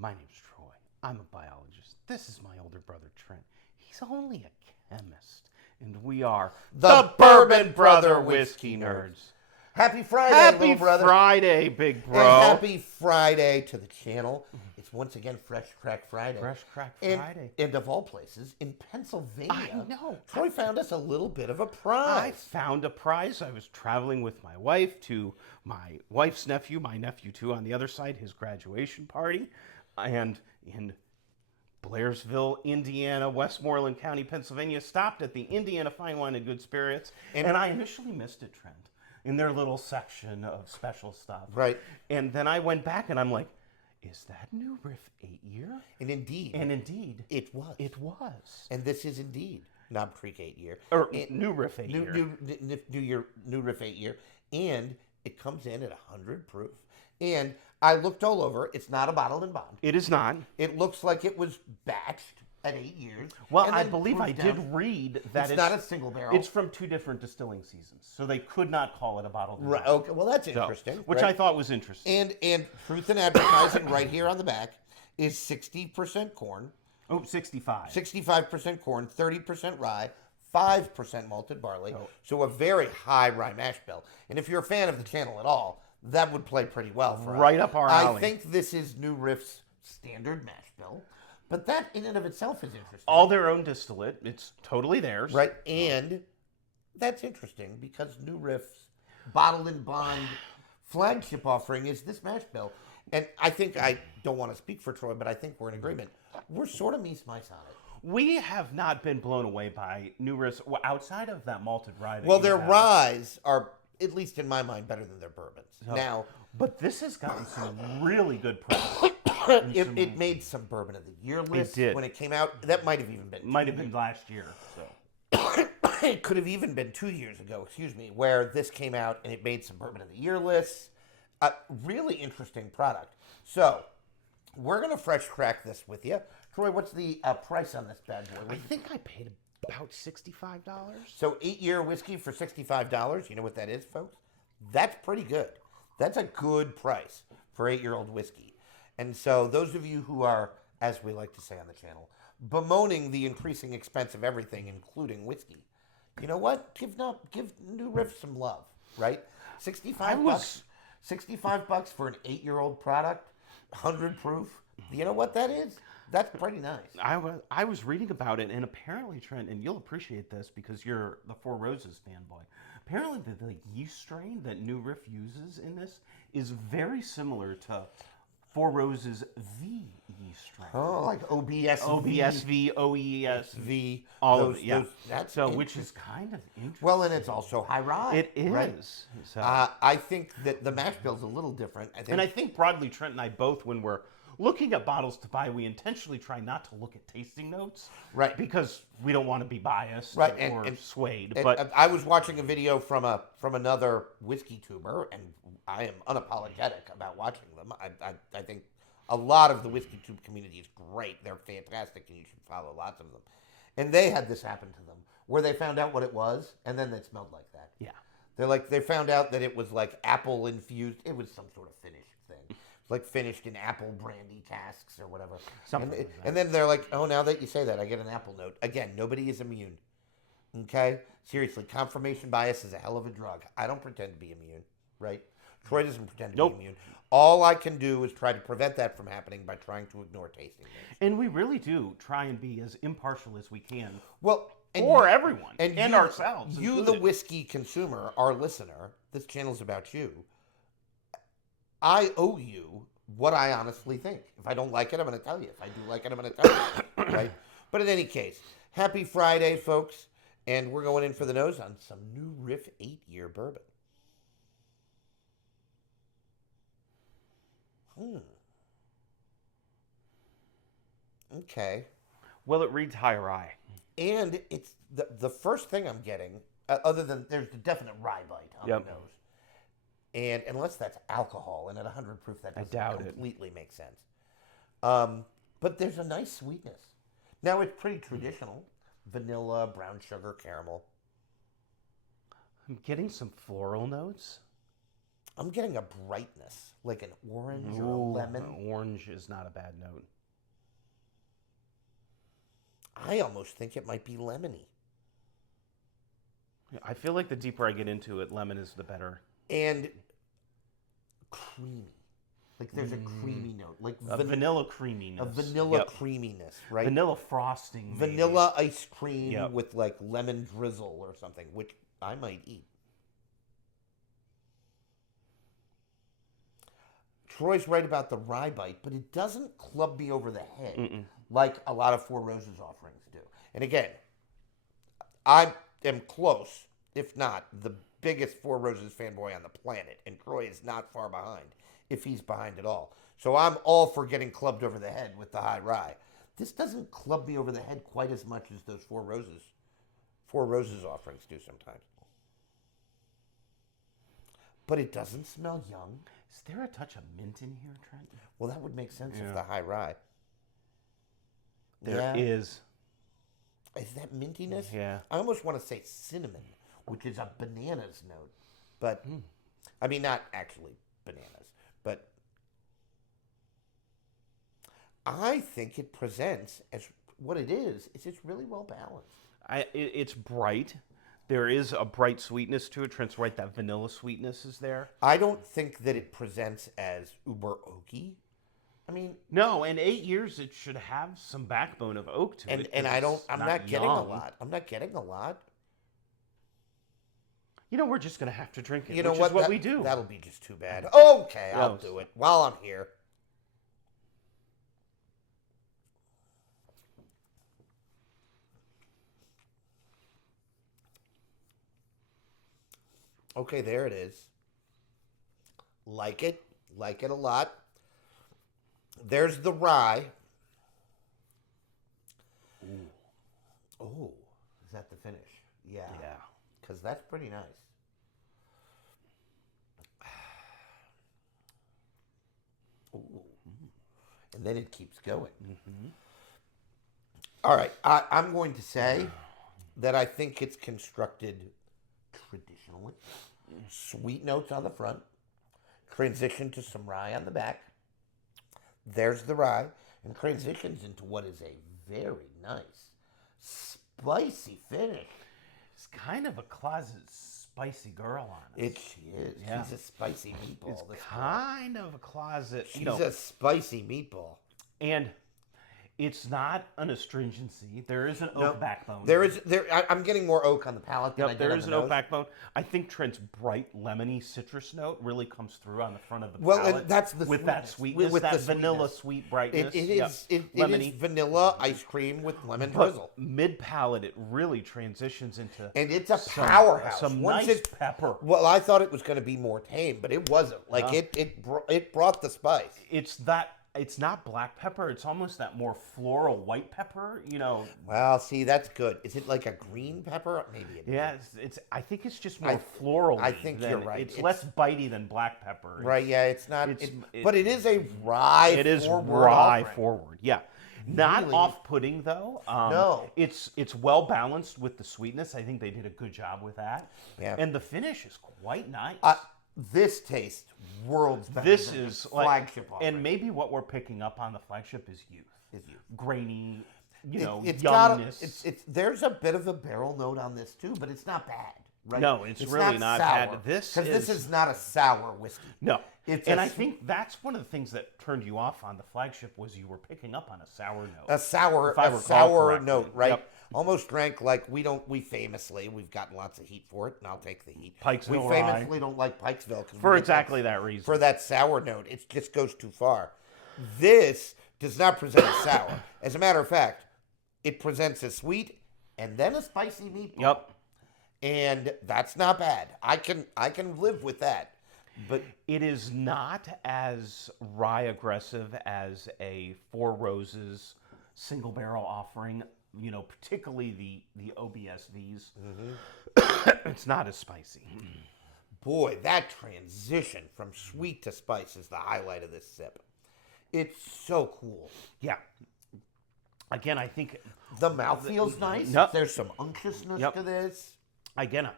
My name's Troy. I'm a biologist. This is my older brother, Trent. He's only a chemist. And we are The Bourbon Brother Whiskey Nerds. Happy Friday, Happy little brother. Friday, big bro. And happy Friday to the channel. It's once again Fresh Crack Friday. Fresh Crack Friday. And of all places, in Pennsylvania. I know. Troy found us a little bit of a I prize. found a prize. I was traveling with my wife to my wife's nephew, my nephew too, on the other side, his graduation party. And in Blairsville, Indiana, Westmoreland County, Pennsylvania, stopped at the Indiana Fine Wine and Good Spirits. And I initially missed it, Trent, in their little section of special stuff. Right. And then I went back and I'm like, is that new Riff 8-year? And indeed. It was. It was. And this is indeed Knob Creek 8-year. Or new Riff 8-year. New Riff 8-year. And it comes in at 100 proof. And I looked all over. It's not a bottled and bond. It is not. It looks like it was batched at 8 years. Well, I believe I did read that it's not a single barrel. It's from 2 different distilling seasons, so they could not call it a bottled and Right. bond. Okay. Well, that's interesting. Which I thought was interesting. And truth in advertising right here on the back is 60% corn. Oh, 65. 65% corn, 30% rye, 5% malted barley. Oh. So a very high rye mash bill. And if you're a fan of the channel at all, that would play pretty well for us. Right up our alley. I think this is New Riff's standard mash bill. But that in and of itself is interesting. All their own distillate. It's totally theirs. Right. And that's interesting because New Riff's bottled and bond flagship offering is this mash bill. And I think, I don't want to speak for Troy, but I think we're in agreement. We're sort of mise-mice on it. We have not been blown away by New Riff's, outside of that malted rye. Well, their ryes are, at least in my mind, better than their bourbons. Now, but this has gotten some really good press. It made some Bourbon of the Year lists when it came out. That might have even been last year. So it could have even been 2 years ago. Where this came out and it made some Bourbon of the Year lists. A really interesting product. So we're gonna fresh crack this with you, Troy. What's the price on this bad boy? I think I paid about $65. So 8-year whiskey for $65. You know what that is, folks? That's pretty good. That's a good price for 8-year-old whiskey. And so those of you who are, as we like to say on the channel, bemoaning the increasing expense of everything, including whiskey, you know what? Give New Riff some love, right? $65 for an 8-year-old product, 100 proof. You know what that is? That's pretty nice. I was reading about it, and apparently, Trent, and you'll appreciate this because you're the Four Roses fanboy. Apparently, the yeast strain that New Riff uses in this is very similar to Four Roses V yeast strain. Oh, like OBSV, OESV, all of it. Yeah. Which is kind of interesting. Well, and it's also high rye. It is. Right? So, I think that the mash bill's a little different. I think broadly, Trent and I both, when we're looking at bottles to buy, we intentionally try not to look at tasting notes, right? Because we don't want to be biased, right, or swayed. But I was watching a video from another whiskey tuber, and I am unapologetic about watching them. I think a lot of the whiskey tube community is great. They're fantastic, and you should follow lots of them. And they had this happen to them, where they found out what it was, and then they smelled like that. Yeah, they found out that it was like apple infused. It was some sort of finish thing. Like finished in apple brandy casks or whatever. And then they're like, oh, now that you say that, I get an apple note. Again, nobody is immune. Okay? Seriously, confirmation bias is a hell of a drug. I don't pretend to be immune, right? Troy doesn't pretend to be immune. All I can do is try to prevent that from happening by trying to ignore tasting notes. And we really do try and be as impartial as we can. Well, for everyone and ourselves. You, the whiskey consumer, our listener, this channel's about you. I owe you what I honestly think. If I don't like it, I'm going to tell you. If I do like it, I'm going to tell you. Right? But in any case, happy Friday, folks. And we're going in for the nose on some New Riff 8-year bourbon. Okay. Well, it reads high rye. And it's the first thing I'm getting, other than there's the definite rye bite on the nose. And unless that's alcohol, and at 100 proof, that doesn't completely make sense. But there's a nice sweetness. Now, it's pretty traditional. Vanilla, brown sugar, caramel. I'm getting some floral notes. I'm getting a brightness, like an orange or a Ooh, lemon. Orange is not a bad note. I almost think it might be lemony. I feel like the deeper I get into it, lemon is the better. And creamy. Like there's a creamy note. Like A vanilla creaminess. a vanilla Yep. creaminess, right? Vanilla frosting. maybe. Vanilla ice cream Yep. with like lemon drizzle or something, which I might eat. Troy's right about the rye bite, but it doesn't club me over the head like a lot of Four Roses offerings do. And again, I am close, if not the biggest Four Roses fanboy on the planet, and Troy is not far behind, if he's behind at all. So I'm all for getting clubbed over the head with the high rye. This doesn't club me over the head quite as much as those Four Roses offerings do sometimes. But it doesn't smell young. Is there a touch of mint in here, Trent? Well, that would make sense Yeah. of the high rye. There is. Is that mintiness? Yeah. I almost want to say cinnamon, which is a bananas note. But, I mean, not actually bananas, but I think it presents as what it is it's really well balanced. It's bright. There is a bright sweetness to it. Trent's right, that vanilla sweetness is there. I don't think that it presents as uber oaky. I mean, No, in 8 years it should have some backbone of oak to it. and I'm not getting a young. lot. I'm not getting a lot. You know, we're just going to have to drink it, You know which what? is what That- we do. That'll be just too bad. Okay, I'll No. do it while I'm here. Okay, there it is. Like it a lot. There's the rye. Oh, is that the finish? Yeah. Yeah. Because that's pretty nice. Ooh. And then it keeps going. All right. I'm going to say that I think it's constructed traditionally. Sweet notes on the front. Transition to some rye on the back. There's the rye. And transitions into what is a very nice, spicy finish. It's kind of a closet spicy girl on us. She is. Yeah. She's a spicy meatball. It's this kind of a closet. She's a spicy meatball. And it's not an astringency. There is an oak backbone. I'm getting more oak on the palate than I Yep, did there on is the an oak nose. backbone. I think Trent's bright lemony citrus note really comes through on the front of the Well, palate. and that's the with that sweetness. sweetness, With that the vanilla sweetness. sweet brightness. It Yep. is lemony. vanilla ice cream with lemon But drizzle. mid palate, it really transitions into And it's a some- powerhouse. Some Once nice pepper. Well, I thought it was going to be more tame, but it wasn't. Like it brought the spice. It's not black pepper. It's almost that more floral white pepper. You know. Well, see, that's good. Is it like a green pepper? Maybe it is. Yeah, it's. I think it's just more floral. I think you're right. It's less bitey than black pepper. Right? Yeah, it's not. it's- but it is a rye. It is forward rye offering. forward. Yeah. Not Really? off-putting though. No. It's well balanced with the sweetness. I think they did a good job with that. Yeah. And the finish is quite nice. This tastes worlds better. This than is the like, flagship offering. and maybe what we're picking up on the flagship is youth, grainy, It's youngness. got there's a bit of a barrel note on this too, but it's not bad. Right? No, it's really not bad. sour. This this is- is not a sour whiskey. No. It's And a I sw- think that's one of the things that turned you off on the flagship was you were picking up on a sour note. A sour, If I recall sour correctly. note, right? Yep. Almost drank like we've gotten lots of heat for it, and I'll take the heat. Pikesville we rye. famously don't like Pikesville 'cause we For get exactly that reason. For that sour note, it just goes too far. This does not present as sour. As a matter of fact, it presents as sweet and then a spicy meatball. Yep. And that's not bad. I can live with that. But It is not as rye aggressive as a Four Roses single barrel offering, particularly the OBSVs. It's not as spicy. boy, that transition from sweet to spice is the highlight of this sip. It's so cool. Yeah. Again, I think, The mouth feels nice. Yep. There's some unctuousness Yep. to this. again,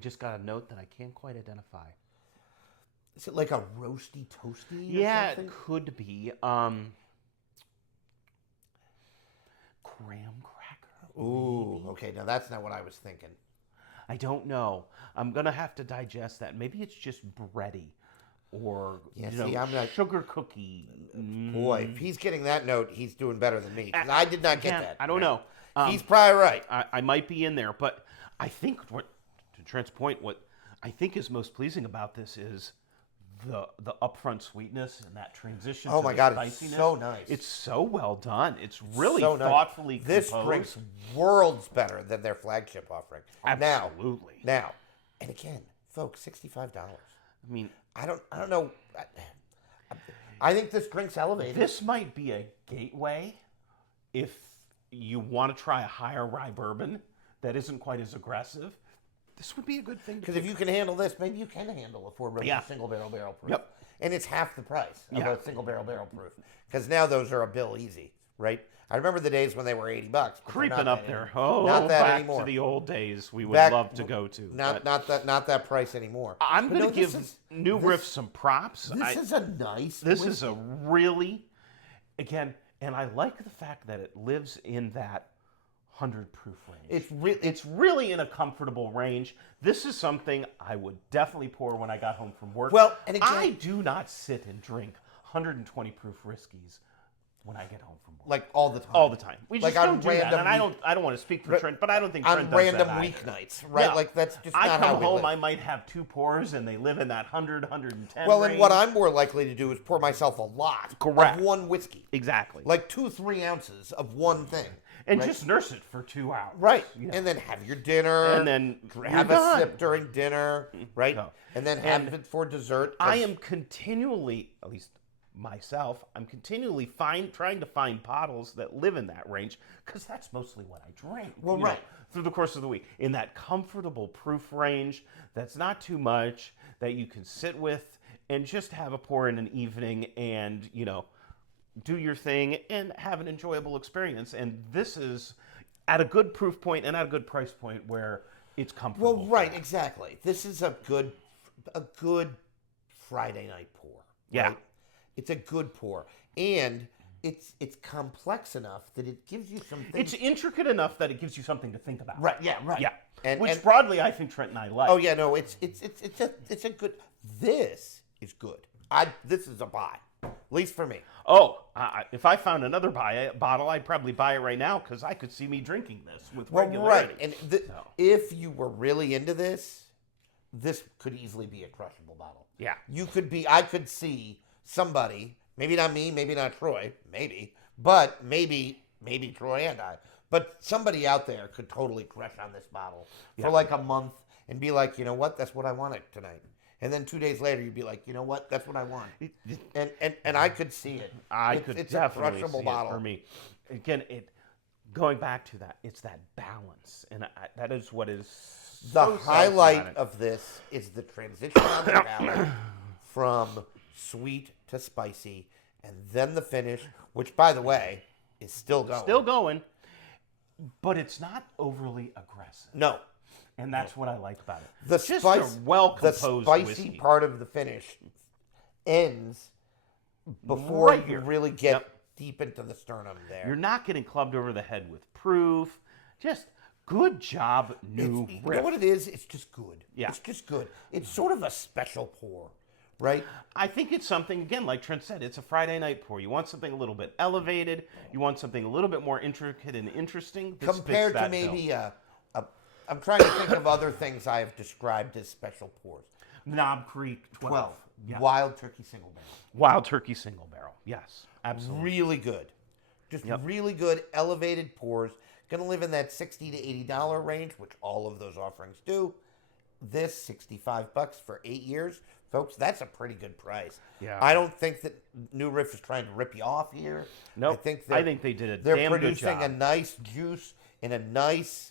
just got a note that I can't quite identify. Is it like a roasty toasty? Yeah, something? it could be. Graham cracker. Ooh, okay. Now that's not what I was thinking. I don't know. I'm gonna have to digest that. Maybe it's just bready, or Yeah, see, I'm not- sugar cookie. Boy, if he's getting that note, he's doing better than me. 'Cause I did not get Again, that. I don't know. He's probably right. I might be in there, but I think to Trent's point, what I think is most pleasing about this is the upfront sweetness and that transition. Oh to my the God, spiciness. it's so nice. It's so well done. It's really So nice. thoughtfully This composed. drink's worlds better than their flagship offering. Absolutely. Now, and again, folks, $65. I mean, I don't know. I think this drink's elevated. this might be a gateway if you want to try a higher rye bourbon that isn't quite as aggressive. This would be a good thing to Because if you can handle this, maybe you can handle a 4 Yeah. single barrel proof. Yep. And it's half the price of Yeah. a single barrel proof. Because now those are a bill easy, right? I remember the days when they were $80. but they're creeping not up that there. anymore. Oh, not that back anymore. to the old days we would Back- love to go to. Not but not that price anymore. I'm But going no, to this give is- New this- Riff some props. This is a nice. This whiskey. is a really, again, and I like the fact that it lives in that 100 proof range. It's really in a comfortable range. This is something I would definitely pour when I got home from work. Well, and again- I do not sit and drink 120 proof whiskeys when I get home from work. like all the time. All the time. We just Like on don't do that. random And I don't want to speak for Trent, but I don't think on Trent does random that either. weeknights, right? Yeah. Like that's just I not how come we home, live. I might have 2 pours, and they live in that 100, 110 Well, range. and what I'm more likely to do is pour myself a lot Correct. of one whiskey, Exactly. like 2-3 ounces of one thing, and right? just nurse it for 2 hours. right, You know. and then have your dinner, And then have you're a done. sip during dinner, right, No. and then have it for dessert. I am continually, at least myself, I'm continually trying to find bottles that live in that range because that's mostly what I drink. Well, you know, right. through the course of the week, in that comfortable proof range that's not too much, that you can sit with and just have a pour in an evening and, do your thing and have an enjoyable experience. And this is at a good proof point and at a good price point where it's comfortable. Well, for right, that. exactly. This is a good Friday night pour. Yeah. Right? It's a good pour, and it's complex enough that it gives you some things. It's intricate enough that it gives you something to think about. right, yeah, right, Yeah. and Which and- broadly I think Trent and I like. Oh yeah, no, it's a good. This is good. This is a buy, at least for me. Oh, if I found another bottle, I'd probably buy it right now because I could see me drinking this with Well, regularity. right, and if you were really into this could easily be a crushable bottle. Yeah. I could see somebody, maybe not me, maybe not Troy, but maybe Troy and I, but somebody out there could totally crush on this bottle for like a month and be like, you know what, that's what I wanted tonight. And then 2 days later, you'd be like, you know what, that's what I want. And I could see it. It's definitely a crushable see bottle it for me. Again, going back to that, it's that balance, and that is what is The so sexy highlight about it. of this is the transition on the palate from sweet to spicy, and then the finish, which, by the way, is still going. Still going, but it's not overly aggressive. No. And that's what I like about it. The Just spice, a well-composed the spicy whiskey. part of the finish ends before Right you here. really get Yep. deep into the sternum there. You're not getting clubbed over the head with proof. Just good job, New You Riff. know what it is? It's just good. Yeah. It's just good. It's sort of a special pour, right? I think it's something, again, like Trent said, it's a Friday night pour. You want something a little bit elevated. You want something a little bit more intricate and interesting. This Compared fits to that bill. maybe I'm trying to think of other things I have described as special pours. Knob Creek 12. Yeah. Wild Turkey Single Barrel. Wild Turkey Single Barrel. Yes, absolutely. Really good. Just Yep. really good elevated pours. Going to live in that $60 to $80 range, which all of those offerings do. This $65 for 8 years, folks, that's a pretty good price. Yeah. I don't think that New Riff is trying to rip you off here. Nope. I think I think they did a they're damn good producing job. a nice juice in a nice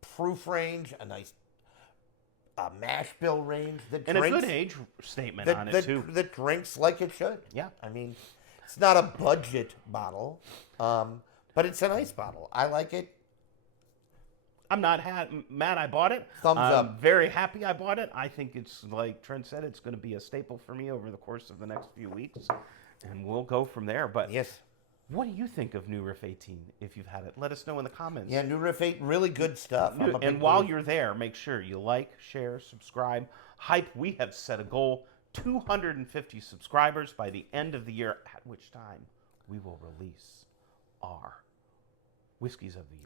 proof range, a nice mash bill range that And drinks a good age statement on it, too. that drinks like it should. Yeah. I mean, it's not a budget bottle, but it's a nice bottle. I like it. I'm not mad I bought it. Thumbs I'm up. very happy I bought it. I think it's, like Trent said, it's going to be a staple for me over the course of the next few weeks. And we'll go from there. But Yes. what do you think of New Riff 18 if you've had it? Let us know in the comments. Yeah, New Riff 8, really good stuff. I'm a big And while believer. you're there, make sure you like, share, subscribe. Hype, we have set a goal, 250 subscribers by the end of the year, at which time we will release our Whiskeys of the Year.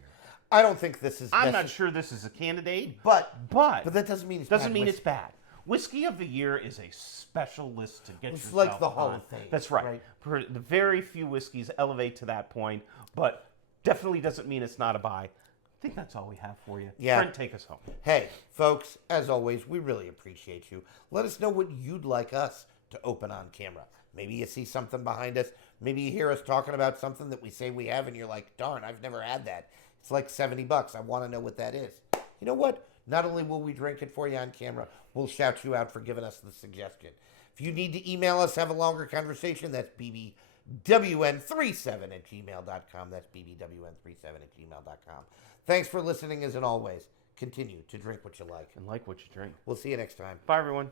I don't think this is. I'm not sure this is a candidate, but but that doesn't mean it's doesn't bad mean whiskey. it's bad. Whiskey of the Year is a special list to get It's yourself like the Hall on. of Fame, That's right. right? For the very few whiskeys elevate to that point, but definitely doesn't mean it's not a buy. I think that's all we have for you. Yeah. Trent, take us home. Hey, folks, as always, we really appreciate you. Let us know what you'd like us to open on camera. Maybe you see something behind us. Maybe you hear us talking about something that we say we have, and you're like, darn, I've never had that. It's like $70. I want to know what that is. You know what? Not only will we drink it for you on camera, we'll shout you out for giving us the suggestion. If you need to email us, have a longer conversation, that's bbwn37@gmail.com. That's bbwn37@gmail.com. Thanks for listening, as always. Continue to drink what you like. And like what you drink. We'll see you next time. Bye, everyone.